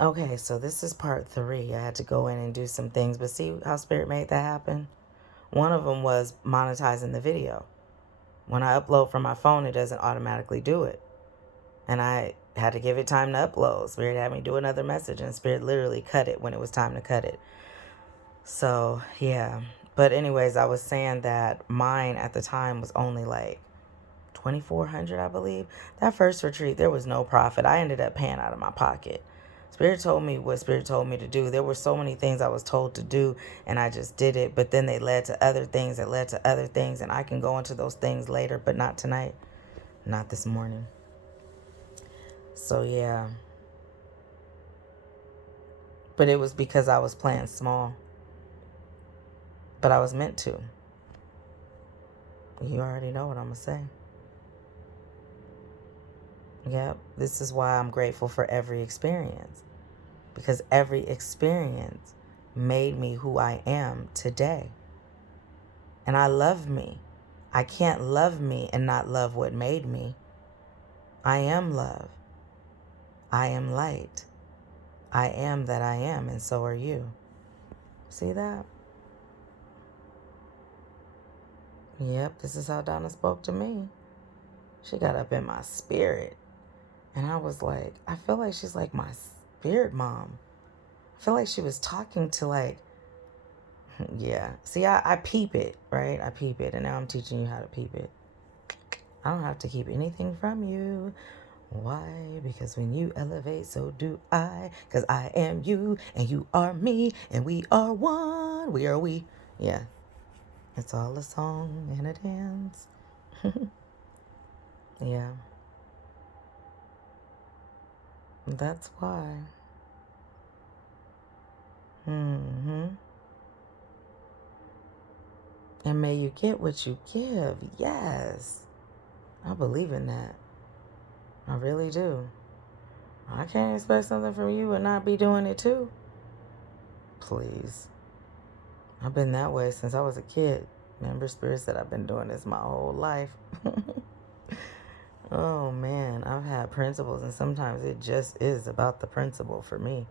Okay, so this is part 3. I had to go in and do some things, but see how Spirit made that happen? One of them was monetizing the video. When I upload from my phone, it doesn't automatically do it. And I had to give it time to upload. Spirit had me do another message, and Spirit literally cut it when it was time to cut it. So, yeah. But anyways, I was saying that mine at the time was only like 2,400, I believe. That first retreat, there was no profit. I ended up paying out of my pocket. Spirit told me what Spirit told me to do. There were so many things I was told to do, and I just did it. But then they led to other things that led to other things, and I can go into those things later, but not tonight, not this morning. So, yeah. But it was because I was playing small. But I was meant to. You already know what I'm going to say. Yep. This is why I'm grateful for every experience. Because every experience made me who I am today. And I love me. I can't love me and not love what made me. I am love. I am light. I am that I am, and so are you. See that? Yep, this is how Donna spoke to me. She got up in my spirit. And I was like, I feel like she's like my spirit mom. I feel like she was talking to like, yeah. See, I peep it, right? I peep it. And now I'm teaching you how to peep it. I don't have to keep anything from you. Why? Because when you elevate, so do I. Because I am you and you are me and we are one. We are we. Yeah. It's all a song and a dance. Yeah. That's why. Mm-hmm. And may you get what you give. Yes. I believe in that. I really do. I can't expect something from you and not be doing it too. Please. I've been that way since I was a kid. Remember, Spirit said I've been doing this my whole life. Oh man, I've had principles, and sometimes it just is about the principle for me.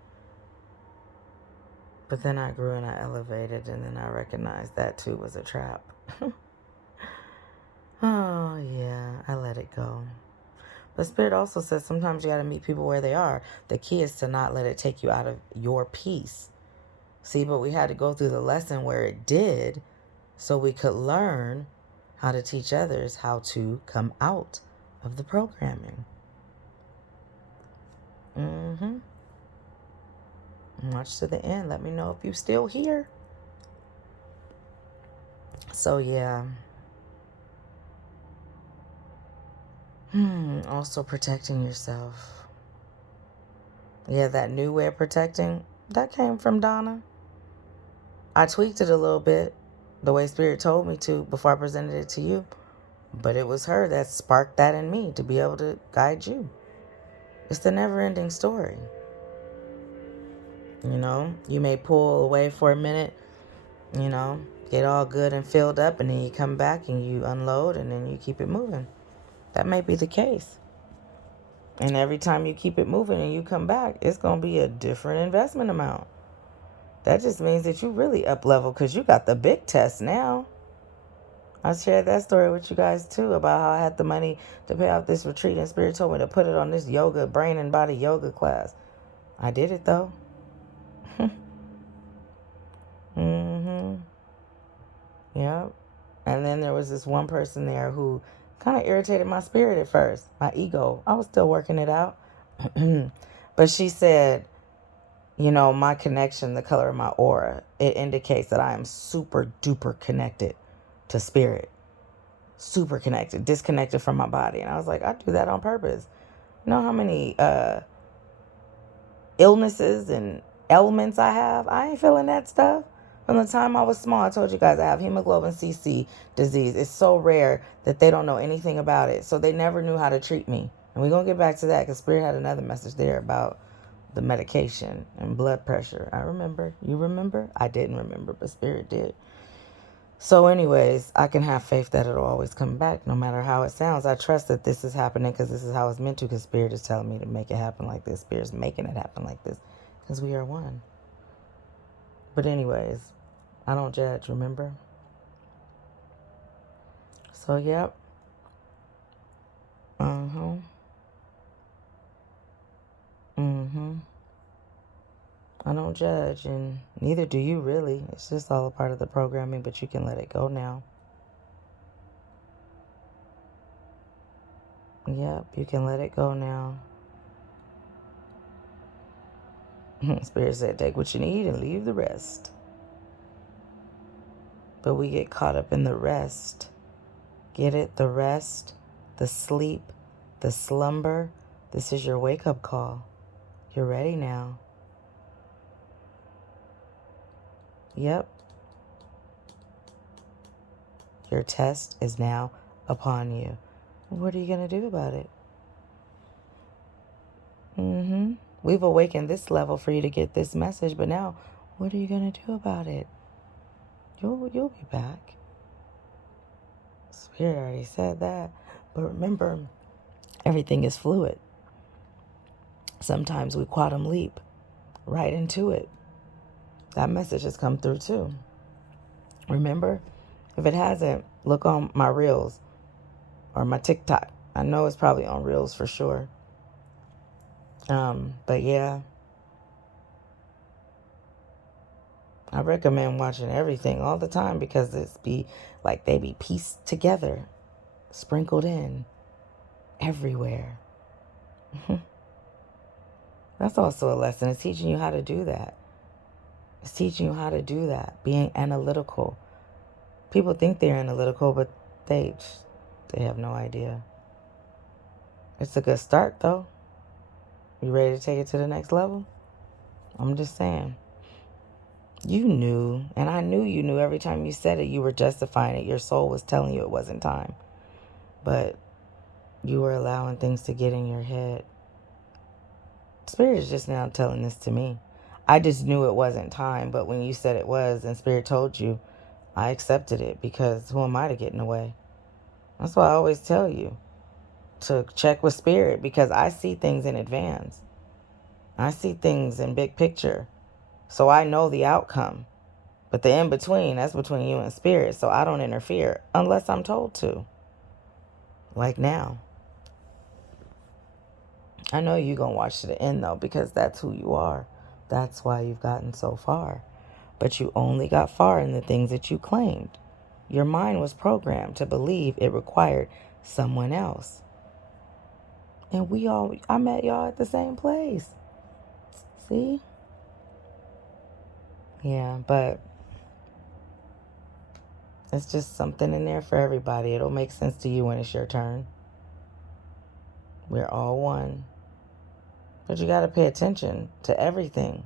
But then I grew and I elevated, and then I recognized that too was a trap. Oh yeah, I let it go. But Spirit also says sometimes you got to meet people where they are. The key is to not let it take you out of your peace. See, but we had to go through the lesson where it did so we could learn how to teach others how to come out of the programming. Mm-hmm. Watch to the end. Let me know if you're still here. So, yeah. Also protecting yourself. Yeah, that new way of protecting, that came from Donna. I tweaked it a little bit, the way Spirit told me to before I presented it to you. But it was her that sparked that in me to be able to guide you. It's the never-ending story. You know, you may pull away for a minute, you know, get all good and filled up, and then you come back and you unload and then you keep it moving. That may be the case. And every time you keep it moving and you come back, it's going to be a different investment amount. That just means that you really up level because you got the big test now. I shared that story with you guys too about how I had the money to pay off this retreat and Spirit told me to put it on this yoga, brain and body yoga class. I did it though. Mm-hmm. Yep. And then there was this one person there who kind of irritated my spirit at first, my ego. I was still working it out. But she said, you know, my connection, the color of my aura, it indicates that I am super duper connected to spirit. Super connected, disconnected from my body. And I was like, I do that on purpose. You know how many illnesses and ailments I have? I ain't feeling that stuff. From the time I was small, I told you guys I have hemoglobin CC disease. It's so rare that they don't know anything about it. So they never knew how to treat me. And we're going to get back to that because Spirit had another message there about the medication and blood pressure. I remember. You remember? I didn't remember, but Spirit did. So anyways, I can have faith that it'll always come back no matter how it sounds. I trust that this is happening because this is how it's meant to, because Spirit is telling me to make it happen like this. Spirit's making it happen like this because we are one. But anyways, I don't judge, remember? So, yep. Mm-hmm. Mm-hmm. I don't judge, and neither do you really. It's just all a part of the programming, but you can let it go now. Yep, you can let it go now. Spirit said, take what you need and leave the rest. But we get caught up in the rest. Get it? The rest, the sleep, the slumber. This is your wake-up call. You're ready now. Yep. Your test is now upon you. What are you going to do about it? Mm-hmm. We've awakened this level for you to get this message, but now, what are you going to do about it? You'll be back. Spirit already said that. But remember, everything is fluid. Sometimes we quantum leap right into it. That message has come through too. Remember? If it hasn't, look on my Reels or my TikTok. I know it's probably on Reels for sure. But yeah, I recommend watching everything all the time because it's be like they be pieced together, sprinkled in everywhere. That's also a lesson. It's teaching you how to do that. It's teaching you how to do that, being analytical. People think they're analytical, but they have no idea. It's a good start, though. You ready to take it to the next level? I'm just saying. You knew, and I knew you knew every time you said it, you were justifying it. Your soul was telling you it wasn't time. But you were allowing things to get in your head. Spirit is just now telling this to me. I just knew it wasn't time, but when you said it was and Spirit told you, I accepted it because who am I to get in the way? That's why I always tell you to check with Spirit because I see things in advance. I see things in big picture. So I know the outcome. But the in-between, that's between you and Spirit. So I don't interfere unless I'm told to. Like now. I know you're going to watch to the end, though, because that's who you are. That's why you've gotten so far. But you only got far in the things that you claimed. Your mind was programmed to believe it required someone else. And I met y'all at the same place. See? Yeah, but it's just something in there for everybody. It'll make sense to you when it's your turn. We're all one. But you got to pay attention to everything.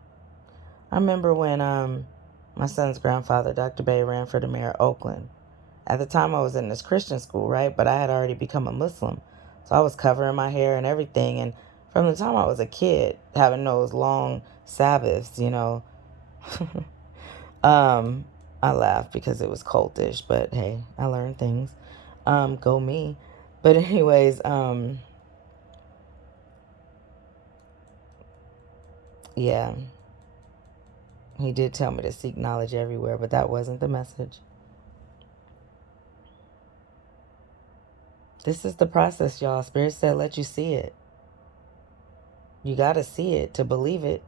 I remember when my son's grandfather, Dr. Bay, ran for the mayor of Oakland. At the time, I was in this Christian school, right? But I had already become a Muslim. So I was covering my hair and everything. And from the time I was a kid, having those long Sabbaths, I laughed because it was cultish. But hey, I learned things. Go me. But anyways, yeah. He did tell me to seek knowledge everywhere, but that wasn't the message. This is the process, y'all. Spirit said, let you see it. You got to see it to believe it.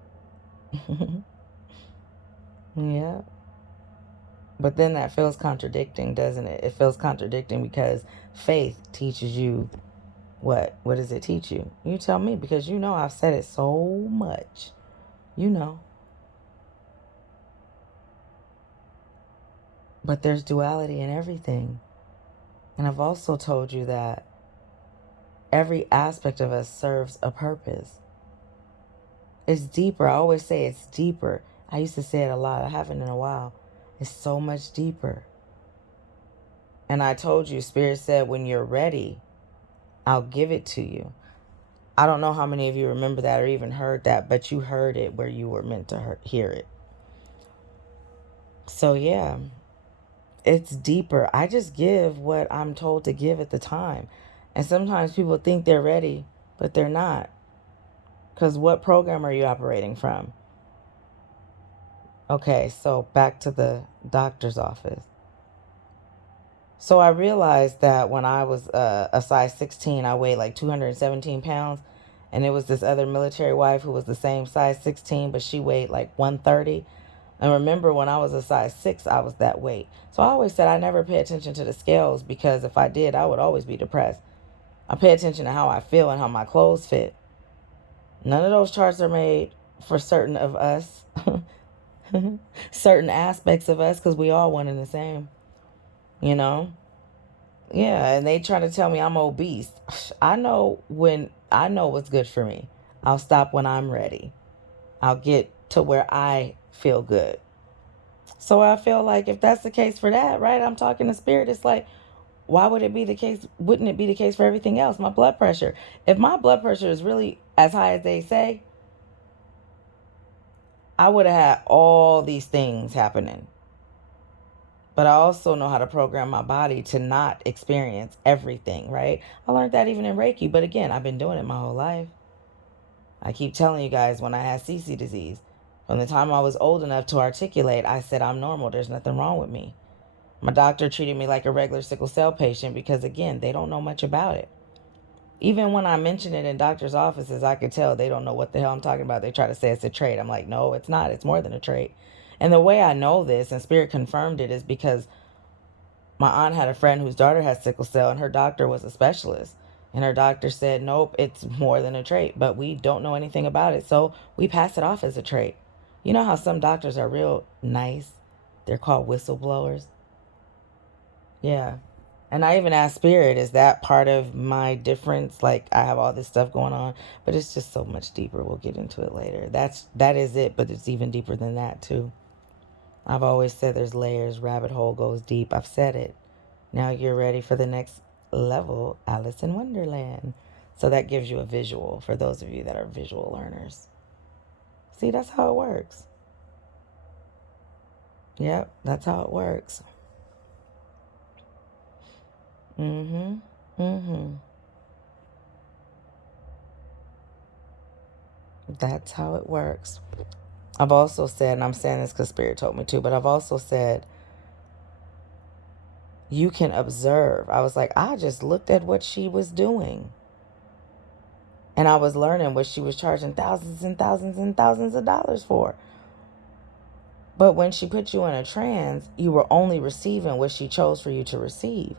Yeah. But then that feels contradicting, doesn't it? It feels contradicting because faith teaches you what? What does it teach you? You tell me because you know I've said it so much. You know. But there's duality in everything. And I've also told you that every aspect of us serves a purpose. It's deeper. I always say it's deeper. I used to say it a lot. I haven't in a while. It's so much deeper. And I told you, Spirit said, when you're ready, I'll give it to you. I don't know how many of you remember that or even heard that, but you heard it where you were meant to hear it. So, yeah, it's deeper. I just give what I'm told to give at the time. And sometimes people think they're ready, but they're not. Because what program are you operating from? Okay, so back to the doctor's office. So I realized that when I was a size 16, I weighed like 217 pounds. And it was this other military wife who was the same size 16, but she weighed like 130. And remember, when I was a size 6, I was that weight. So I always said I never pay attention to the scales, because if I did, I would always be depressed. I pay attention to how I feel and how my clothes fit. None of those charts are made for certain of us, certain aspects of us, because we all one and the same, you know? Yeah, and they try to tell me I'm obese. I know what's good for me. I'll stop when I'm ready. I'll get to where I feel good. So I feel like if that's the case for that, right? I'm talking to spirit. It's like, why would it be the case? Wouldn't it be the case for everything else? My blood pressure. If my blood pressure is really as high as they say, I would have had all these things happening. But I also know how to program my body to not experience everything, right? I learned that even in Reiki. But again, I've been doing it my whole life. I keep telling you guys, when I had CC disease, from the time I was old enough to articulate, I said, I'm normal. There's nothing wrong with me. My doctor treated me like a regular sickle cell patient because, again, they don't know much about it. Even when I mention it in doctor's offices, I could tell they don't know what the hell I'm talking about. They try to say it's a trait. I'm like, no, it's not. It's more than a trait. And the way I know this, and Spirit confirmed it, is because my aunt had a friend whose daughter had sickle cell, and her doctor was a specialist. And her doctor said, nope, it's more than a trait, but we don't know anything about it. So we pass it off as a trait. You know how some doctors are real nice? They're called whistleblowers. Yeah. And I even asked Spirit, is that part of my difference? Like, I have all this stuff going on, but it's just so much deeper. We'll get into it later. That is it, but it's even deeper than that too. I've always said there's layers. Rabbit hole goes deep. I've said it. Now you're ready for the next level, Alice in Wonderland. So that gives you a visual for those of you that are visual learners. See, that's how it works. Yep, that's how it works. Mm-hmm. Mm-hmm. That's how it works. I've also said, and I'm saying this because Spirit told me to, but I've also said, you can observe. I was like, I just looked at what she was doing. And I was learning what she was charging thousands and thousands and thousands of dollars for. But when she put you in a trance, you were only receiving what she chose for you to receive.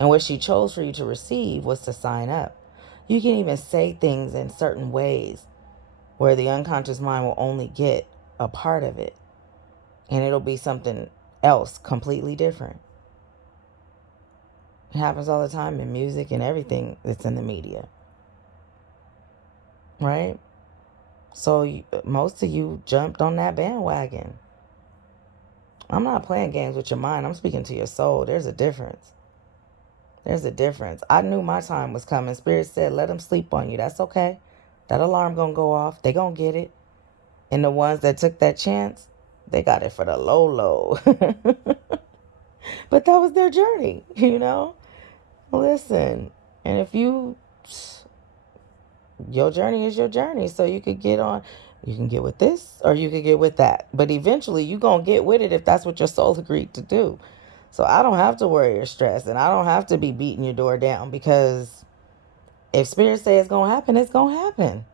And what she chose for you to receive was to sign up. You can even say things in certain ways where the unconscious mind will only get a part of it. And it'll be something else completely different. It happens all the time in music and everything that's in the media. Right? So most of you jumped on that bandwagon. I'm not playing games with your mind. I'm speaking to your soul. There's a difference. There's a difference. I knew my time was coming. Spirit said, let them sleep on you. That's okay. That alarm gonna go off. They gonna get it. And the ones that took that chance, they got it for the low. But that was their journey, you know? Listen. And if your journey is your journey. So you could get on, you can get with this or you could get with that. But eventually you gonna get with it if that's what your soul agreed to do. So I don't have to worry or stress, and I don't have to be beating your door down, because if Spirit says it's going to happen, it's going to happen.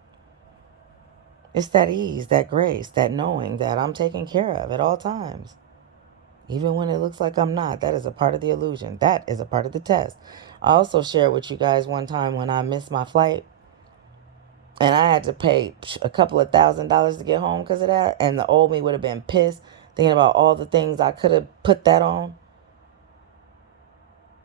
It's that ease, that grace, that knowing that I'm taken care of at all times. Even when it looks like I'm not. That is a part of the illusion. That is a part of the test. I also shared with you guys one time when I missed my flight and I had to pay a couple of $1,000s to get home because of that. And the old me would have been pissed thinking about all the things I could have put that on.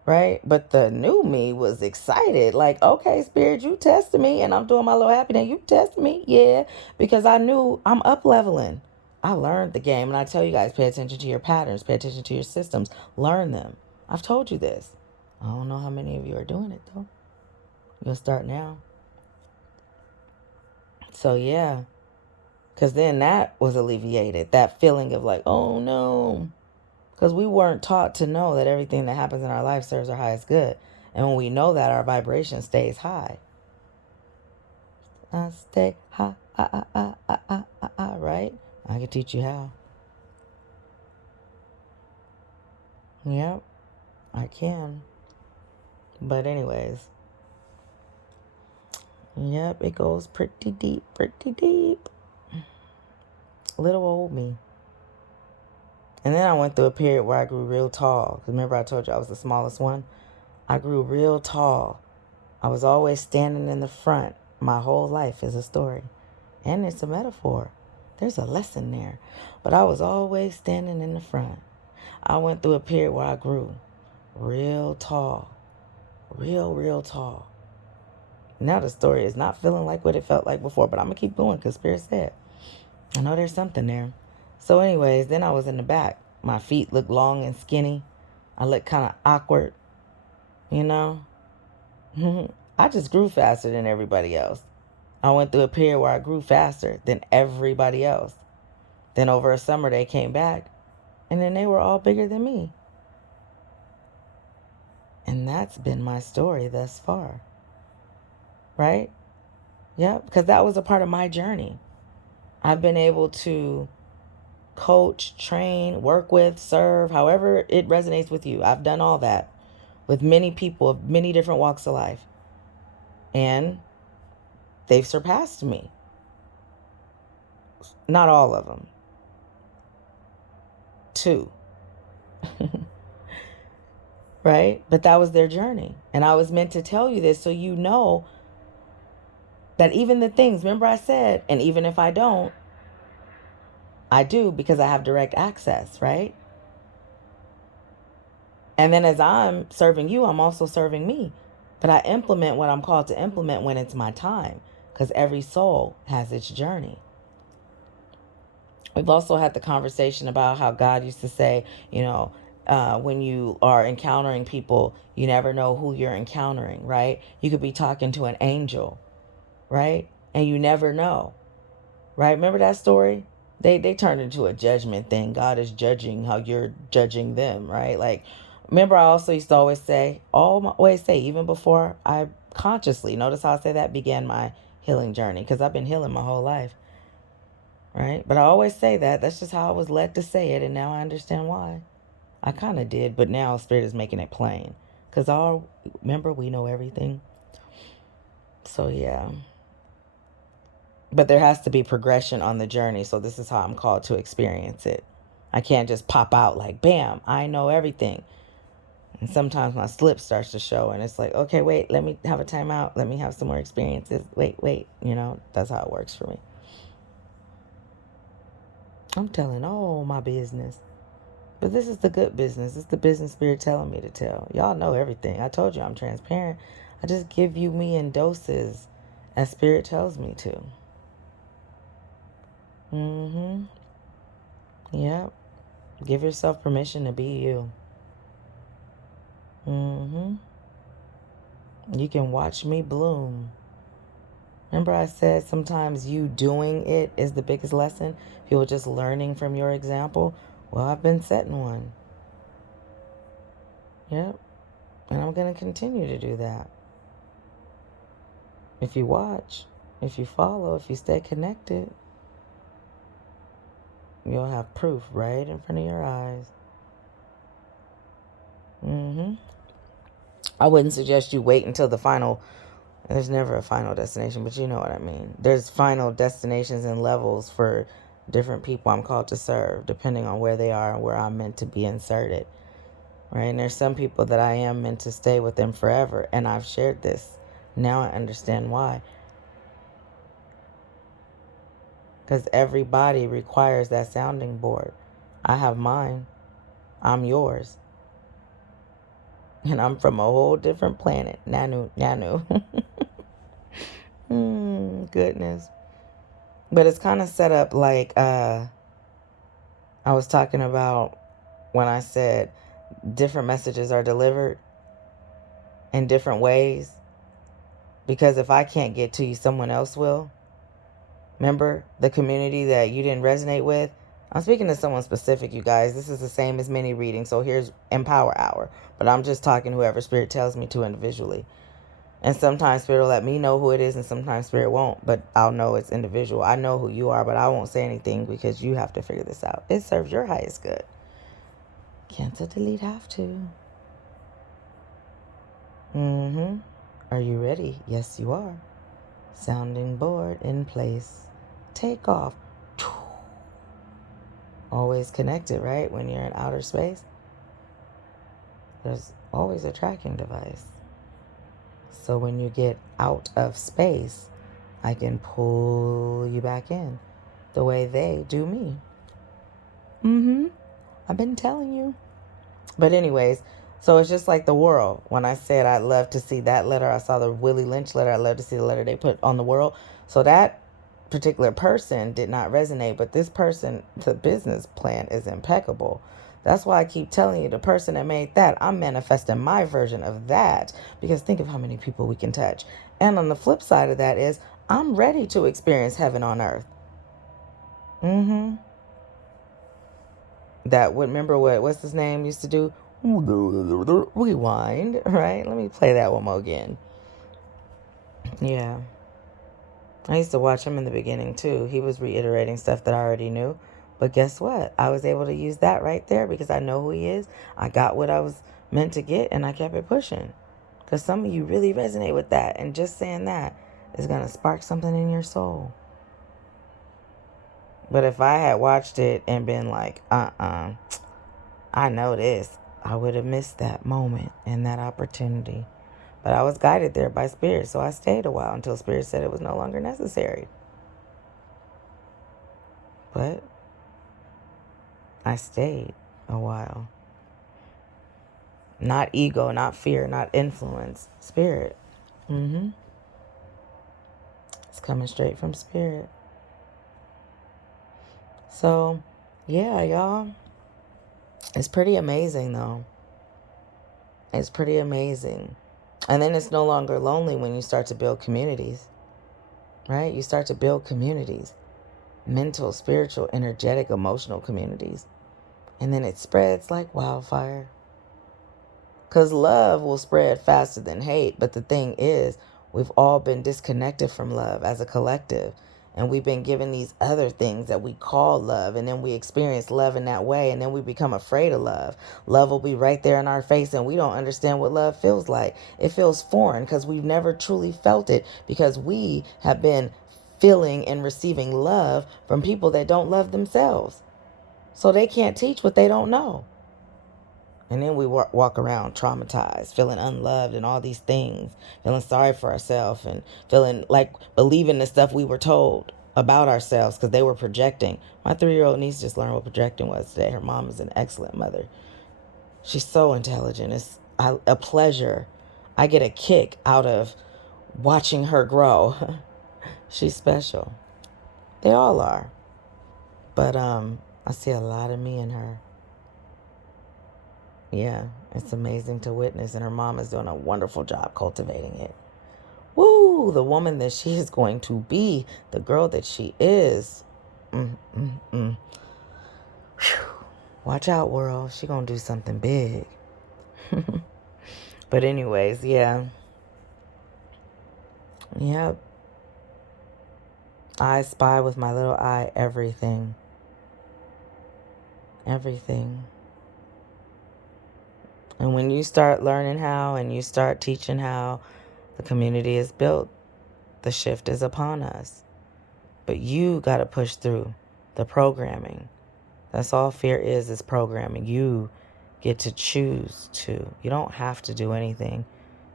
Right? But the new me was excited. Like, okay, Spirit, you tested me and I'm doing my little happy. Now you tested me. Yeah. Because I knew I'm up leveling. I learned the game. And I tell you guys, pay attention to your patterns. Pay attention to your systems. Learn them. I've told you this. I don't know how many of you are doing it, though. You'll start now. So, yeah. Because then that was alleviated. That feeling of like, oh, no. Because we weren't taught to know that everything that happens in our life serves our highest good. And when we know that, our vibration stays high. I stay high, right? I can teach you how. Yep, I can. But anyways, yep, it goes pretty deep, pretty deep. Little old me. And then I went through a period where I grew real tall. Remember I told you I was the smallest one? I grew real tall. I was always standing in the front. My whole life is a story. And it's a metaphor. There's a lesson there. But I was always standing in the front. I went through a period where I grew real tall. Real tall. Now the story is not feeling like what it felt like before, but I'm going to keep going because Spirit said, I know there's something there. So anyways, then I was in the back. My feet looked long and skinny. I looked kind of awkward, you know. I just grew faster than everybody else. I went through a period where I grew faster than everybody else. Then over a summer they came back, and then they were all bigger than me. And that's been my story thus far. Right? Yeah, because that was a part of my journey. I've been able to coach, train, work with, serve, however it resonates with you. I've done all that with many people of many different walks of life. And they've surpassed me. Not all of them. 2. Right? But that was their journey. And I was meant to tell you this so you know that even the things, remember I said, and even if I don't, I do because I have direct access, right? And then as I'm serving you, I'm also serving me. But I implement what I'm called to implement when it's my time, because every soul has its journey. We've also had the conversation about how God used to say, you know, when you are encountering people, you never know who you're encountering, right? You could be talking to an angel, right? And you never know, right? Remember that story? They turned into a judgment thing. God is judging how you're judging them, right? Like, remember I also used to always say, even before I consciously, notice how I say that, began my healing journey, because I've been healing my whole life, right? But I always say that. That's just how I was led to say it, and now I understand why. I kind of did, but now Spirit is making it plain. Because remember, we know everything. So, yeah. But there has to be progression on the journey. So this is how I'm called to experience it. I can't just pop out like, bam, I know everything. And sometimes my slip starts to show. And it's like, okay, wait, let me have a timeout. Let me have some more experiences. Wait. You know, that's how it works for me. I'm telling all my business. But this is the good business. It's the business Spirit telling me to tell. Y'all know everything. I told you I'm transparent. I just give you me in doses as Spirit tells me to. Yep. Give yourself permission to be you. You can watch me bloom. Remember I said sometimes you doing it is the biggest lesson? People just learning from your example. Well, I've been setting one. Yep. And I'm going to continue to do that. If you watch, if you follow, if you stay connected, you'll have proof right in front of your eyes. I wouldn't suggest you wait until the final. There's never a final destination, but you know what I mean. There's final destinations and levels for different people I'm called to serve, depending on where they are and where I'm meant to be inserted. Right? And there's some people that I am meant to stay with them forever. And I've shared this. Now I understand why. Because everybody requires that sounding board. I have mine. I'm yours. And I'm from a whole different planet. Nanu. Goodness. But it's kind of set up like I was talking about when I said different messages are delivered in different ways. Because if I can't get to you, someone else will. Remember the community that you didn't resonate with? I'm speaking to someone specific, you guys. This is the same as mini reading. So here's Empower Hour. But I'm just talking whoever Spirit tells me to individually. And sometimes Spirit will let me know who it is, and sometimes Spirit won't. But I'll know it's individual. I know who you are, but I won't say anything because you have to figure this out. It serves your highest good. Cancel, delete, have to. Are you ready? Yes, you are. Sounding board in place. Take off. Always connected, right? When you're in outer space, there's always a tracking device. So when you get out of space, I can pull you back in the way they do me. I've been telling you. But anyways, so it's just like the world. When I said I'd love to see that letter, I saw the Willie Lynch letter. I'd love to see the letter they put on the world. So that particular person did not resonate. But this person, the business plan is impeccable. That's why I keep telling you, the person that made that, I'm manifesting my version of that. Because think of how many people we can touch. And on the flip side of that is, I'm ready to experience heaven on earth. That would, remember what's his name used to do? Rewind, right? Let me play that one more again. Yeah. I used to watch him in the beginning too. He was reiterating stuff that I already knew. But guess what? I was able to use that right there because I know who he is. I got what I was meant to get and I kept it pushing. Because some of you really resonate with that. And just saying that is going to spark something in your soul. But if I had watched it and been like, I know this, I would have missed that moment and that opportunity. But I was guided there by Spirit, so I stayed a while until Spirit said it was no longer necessary. But I stayed a while. Not ego, not fear, not influence. Spirit. It's coming straight from Spirit. So, yeah, y'all. It's pretty amazing, though. It's pretty amazing. And then it's no longer lonely when you start to build communities, right? You start to build communities, mental, spiritual, energetic, emotional communities. And then it spreads like wildfire. Because love will spread faster than hate. But the thing is, we've all been disconnected from love as a collective. And we've been given these other things that we call love. And then we experience love in that way. And then we become afraid of love. Love will be right there in our face. And we don't understand what love feels like. It feels foreign because we've never truly felt it. Because we have been feeling and receiving love from people that don't love themselves. So they can't teach what they don't know. And then we walk around traumatized, feeling unloved and all these things, feeling sorry for ourselves and feeling like believing the stuff we were told about ourselves because they were projecting. My 3-year-old niece just learned what projecting was today. Her mom is an excellent mother. She's so intelligent. It's a pleasure. I get a kick out of watching her grow. She's special. They all are. But I see a lot of me in her. Yeah, it's amazing to witness, and her mom is doing a wonderful job cultivating it. Woo, the woman that she is going to be, the girl that she is. Watch out, world. She gonna do something big. But anyways, yeah. Yep. I spy with my little eye everything. Everything. And when you start learning how and you start teaching how, the community is built. The shift is upon us. But you got to push through the programming. That's all fear is programming. You get to choose to. You don't have to do anything.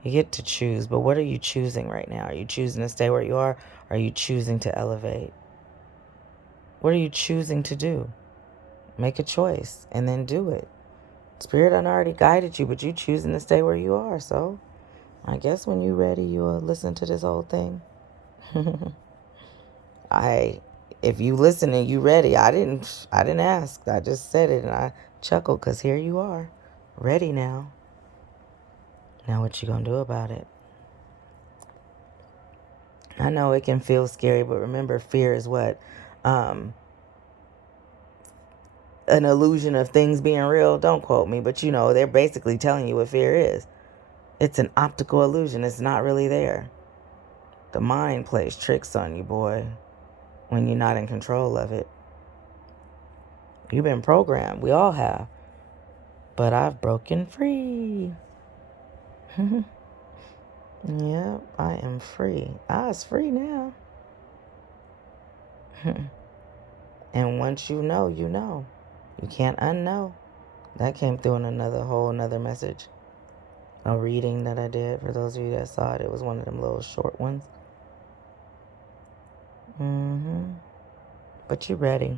You get to choose. But what are you choosing right now? Are you choosing to stay where you are? Or are you choosing to elevate? What are you choosing to do? Make a choice and then do it. Spirit done already guided you, but you choosing to stay where you are. So I guess when you're ready, you'll listen to this whole thing. If you listen and you ready, I didn't ask. I just said it and I chuckled because here you are, ready now. Now what you gonna do about it? I know it can feel scary, but remember, fear is what? an illusion of things being real. Don't quote me, but you know, they're basically telling you what fear is. It's an optical illusion. It's not really there. The mind plays tricks on you, boy, when you're not in control of it. You've been programmed. We all have. But I've broken free. Yep, I am free. I was free now. And once you know, you know. You can't unknow. That came through in another message. A reading that I did. For those of you that saw it, it was one of them little short ones. But you're ready.